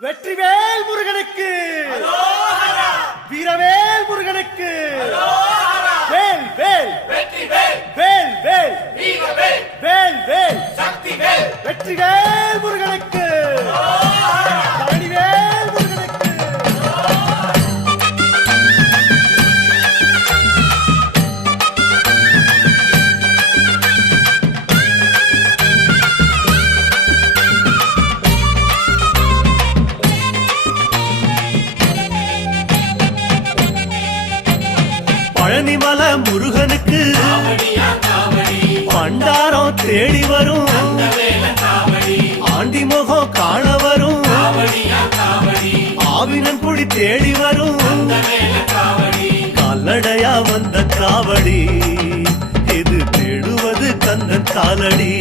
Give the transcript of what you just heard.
வெற்றிவேல் முருகனுக்கு, வீரவேல் முருகனுக்கு, வேல் வேல் வேல் வேல் வேல் வேல் வெற்றிவேல் முருகனுக்கு, பழனிவேல் முருகனுக்கு. பழனிமல முருகனுக்கு பண்டாரம் தேடி வரும், ஆண்டி முகம் காண வரும், ஆவினன் குடி தேடி வரும், கால்நடையா வந்த காவடி இது தேடுவது கந்தன் காலடி.